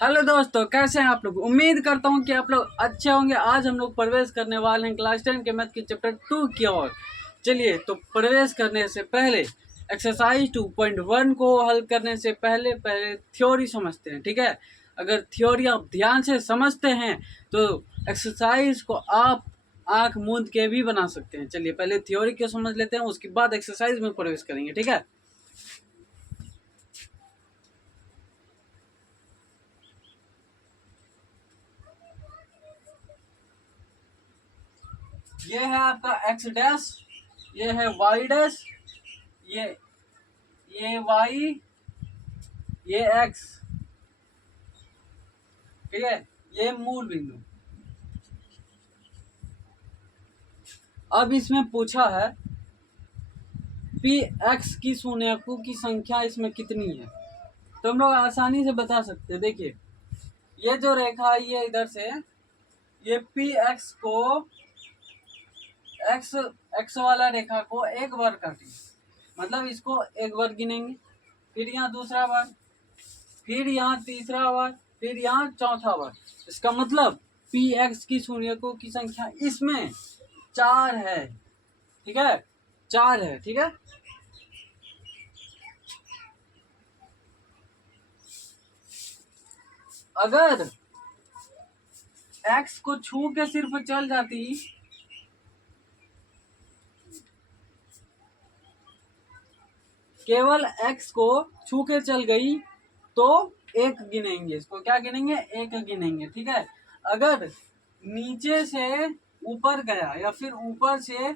Hello दोस्तों, कैसे हैं आप लोग। उम्मीद करता हूं कि आप लोग अच्छे होंगे। आज हम लोग प्रवेश करने वाले हैं क्लास 10 के मैथ की चैप्टर 2 की ओर। चलिए, तो प्रवेश करने से पहले एक्सरसाइज 2.1 को हल करने से पहले थ्योरी समझते हैं, ठीक है। अगर थ्योरी आप ध्यान से समझते हैं तो एक्सरसाइज को आप आंख मूंद के भी बना सकते हैं। चलिए, पहले थ्योरी को समझ लेते हैं, उसके बाद एक्सरसाइज में प्रवेश करेंगे, ठीक है। ये है आपका एक्स डैश, ये है वाई डैश, ये वाई, ये एक्स, ठीक है। ये मूल बिंदु। अब इसमें पूछा है पी एक्स की शून्यकों की संख्या इसमें कितनी है, तो हम लोग आसानी से बता सकते हैं। देखिए, ये जो रेखा है ये इधर से, ये पी एक्स को एक्स एक्स वाला रेखा को एक बार काटी, मतलब इसको एक बार गिनेंगे, फिर यहाँ दूसरा बार, फिर यहाँ तीसरा बार, फिर यहाँ चौथा बार। इसका मतलब पी एक्स की शून्यकों की संख्या इसमें 4 है, ठीक है। 4 है, ठीक है। अगर एक्स को छू के सिर्फ चल जाती, केवल एक्स को छू के चल गई तो एक गिनेंगे, इसको क्या गिनेंगे, एक गिनेंगे, ठीक है। अगर नीचे से ऊपर गया या फिर ऊपर से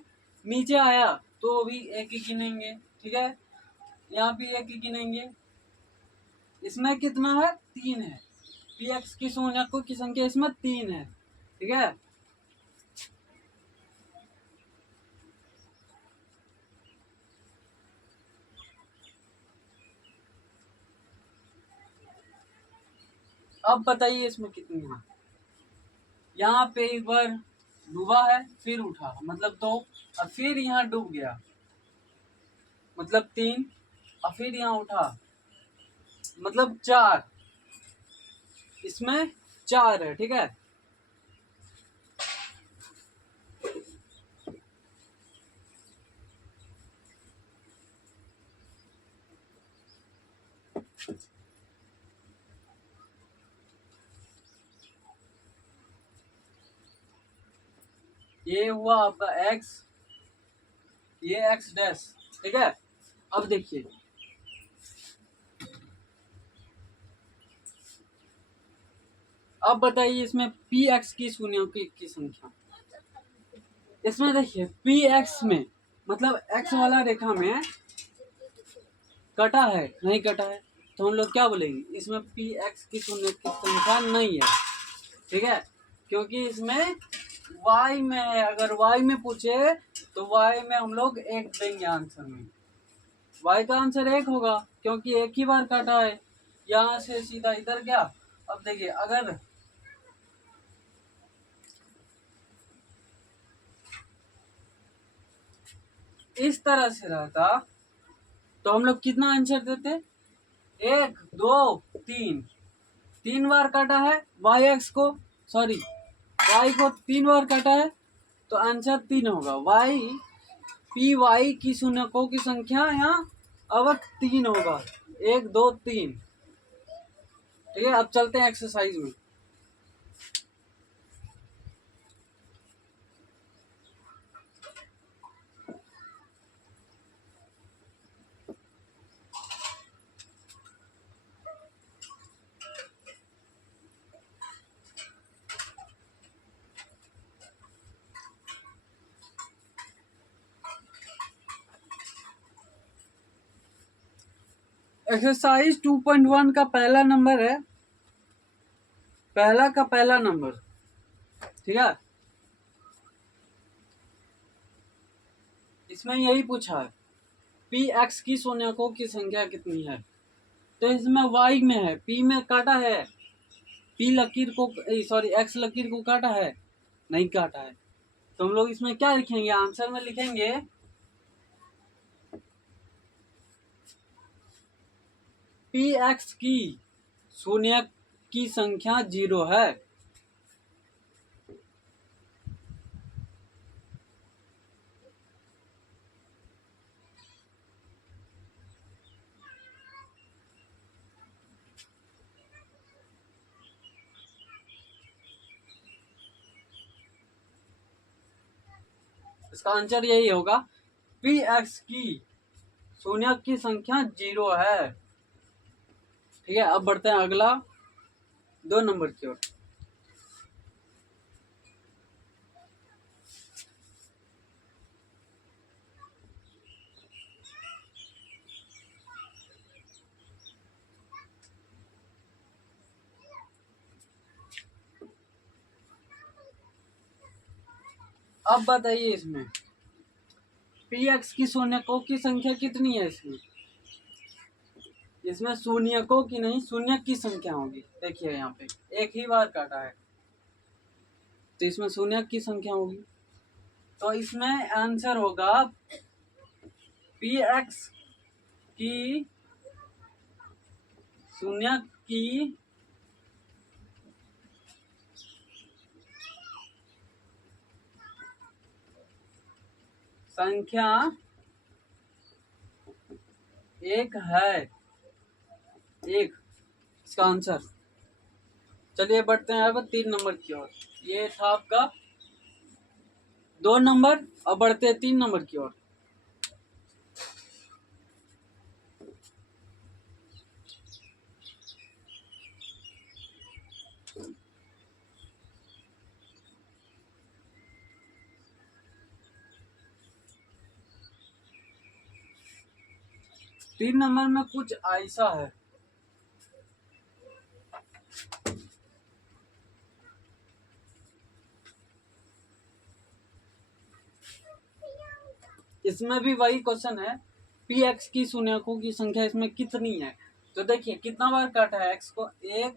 नीचे आया तो भी एक ही गिनेंगे, ठीक है। यहाँ भी एक ही गिनेंगे। इसमें कितना है, 3 है। पी एक्स की शून्यकों की संख्या इसमें 3 है, ठीक है। अब बताइए इसमें कितनी है। यहाँ पे एक बार डूबा है, फिर उठा, मतलब 2, और फिर यहाँ डूब गया, मतलब 3, और फिर यहाँ उठा, मतलब 4। इसमें 4 है, ठीक है। ये हुआ आपका x, ये x डैश, ठीक है। अब देखिए, अब बताइए इसमें पी एक्स की शून्यों की संख्या। इसमें देखिए पी एक्स में, मतलब x वाला रेखा में कटा है, नहीं कटा है, तो हम लोग क्या बोलेंगे, इसमें पी एक्स की शून्य की संख्या नहीं है, ठीक है। क्योंकि इसमें y में है। अगर y में पूछे तो y में हम लोग 1 देंगे आंसर में। y का आंसर 1 होगा क्योंकि एक ही बार काटा है, यहाँ से सीधा इधर गया। अब देखिए, अगर इस तरह से रहता तो हम लोग कितना आंसर देते, 1 2 3। 3 बार काटा है वाई एक्स को, सॉरी वाई को 3 बार काटा है, तो आंसर 3 होगा। वाई, पी वाई की शून्यकों की संख्या यहाँ अब 3 होगा, 1 2 3, ठीक है। अब चलते हैं एक्सरसाइज में। एक्सरसाइज 2.1 का पहला नंबर है, पहला नंबर, ठीक है। इसमें यही पूछा है पी एक्स की शून्यकों की संख्या कितनी है, तो इसमें वाई में है, पी में काटा है, पी लकीर को, सॉरी एक्स लकीर को काटा है, नहीं काटा है, तो हम लोग इसमें क्या लिखेंगे, आंसर में लिखेंगे पी एक्स की शून्य की संख्या 0 है। इसका आंसर यही होगा, पी एक्स की शून्य की संख्या 0 है। ठीक है, अब बढ़ते हैं अगला 2 नंबर की ओर। अब बताइए इसमें पी एक्स की शून्यकों की संख्या कितनी है। इसमें शून्यकों की नहीं, शून्य की संख्या होगी। देखिए यहाँ पे एक ही बार काटा है, तो इसमें शून्य की संख्या होगी। तो इसमें आंसर होगा पी एक्स की शून्य की संख्या 1 है। 1 इसका आंसर। चलिए बढ़ते हैं अब 3 नंबर की ओर। ये था आपका 2 नंबर। अब बढ़ते हैं 3 नंबर की ओर। तीन नंबर में कुछ ऐसा है, इसमें भी वही क्वेश्चन है, पी एक्स की शून्यकों की संख्या इसमें कितनी है। तो देखिए कितना बार काटा है एक्स को, 1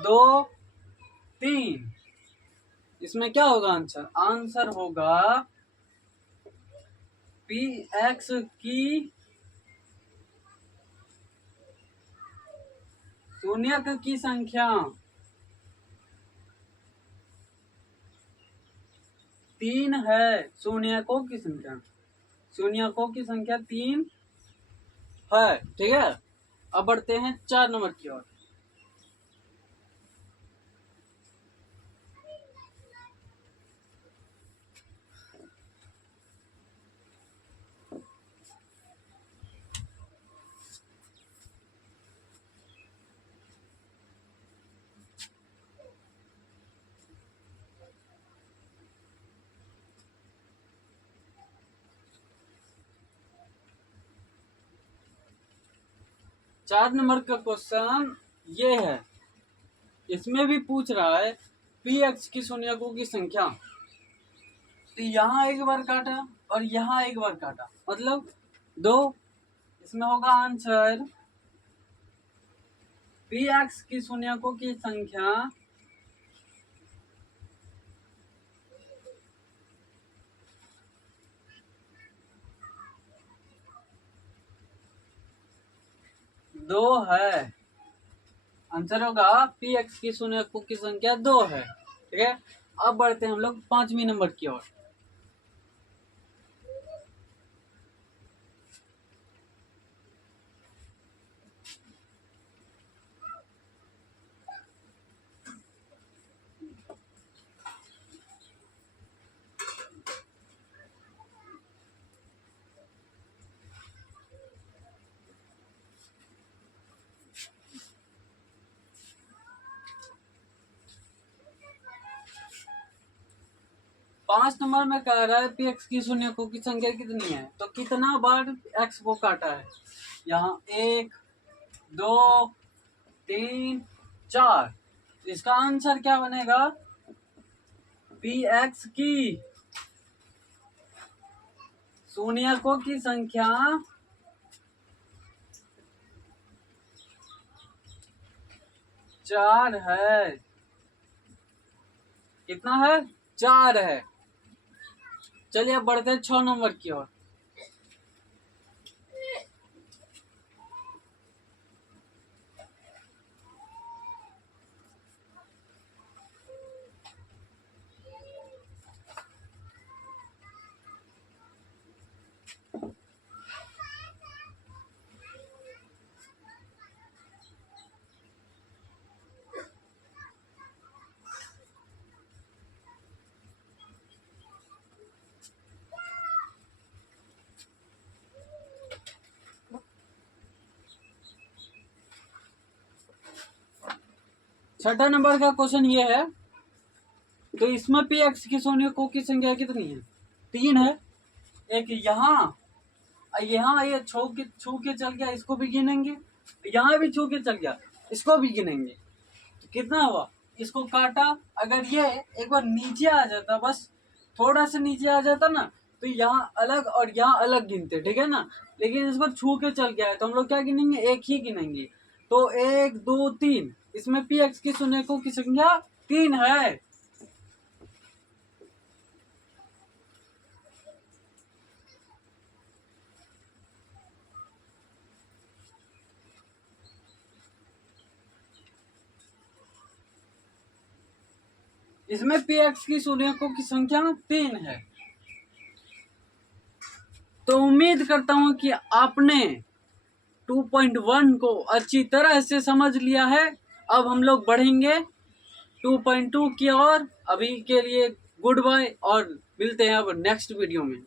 2 3। इसमें क्या होगा आंसर, आंसर होगा पी एक्स की शून्यक की संख्या 3 है। शून्यकों की संख्या, शून्यकों की संख्या 3 है। ठीक है, अब बढ़ते हैं 4 नंबर की ओर। 4 नंबर का क्वेश्चन ये है, इसमें भी पूछ रहा है पी एक्स की शून्यकों की संख्या। तो यहाँ एक बार काटा और यहाँ एक बार काटा, मतलब 2। इसमें होगा आंसर पी एक्स की शून्यकों की संख्या 2 है। आंसर होगा पी एक्स की शून्यकों की संख्या 2 है। ठीक है, अब बढ़ते हैं हम लोग 5वीं नंबर की ओर। पांच नंबर में कह रहा है पी एक्स की शून्यकों की संख्या कितनी है। तो कितना बार एक्स को काटा है, यहाँ 1 2 3 4। इसका आंसर क्या बनेगा, पी एक्स की शून्यकों की संख्या 4 है। कितना है, 4 है। चलिए अब बढ़ते हैं 6 नंबर की ओर। छठा नंबर का क्वेश्चन ये है, तो इसमें पी एक्स की शून्यकों की संख्या कितनी है? 3 है। एक यहाँ ये छू के चल गया, इसको भी गिनेंगे। यहाँ भी छू के चल गया, इसको भी गिनेंगे। तो कितना हुआ? इसको काटा, अगर ये एक बार नीचे आ जाता, बस थोड़ा सा नीचे आ जाता ना, तो यहाँ अलग और यहाँ अलग गिनते, ठीक है ना। लेकिन इसको छू के चल गया है तो हम लोग क्या गिनेंगे? एक ही गिनेंगे। तो 1 2 3, इसमें पी एक्स की शून्यकों की संख्या 3 है। इसमें पी एक्स की शून्यकों की संख्या 3 है। तो उम्मीद करता हूं कि आपने 2.1 को अच्छी तरह से समझ लिया है। अब हम लोग बढ़ेंगे 2.2 की ओर। अभी के लिए गुड बाय और मिलते हैं अब नेक्स्ट वीडियो में।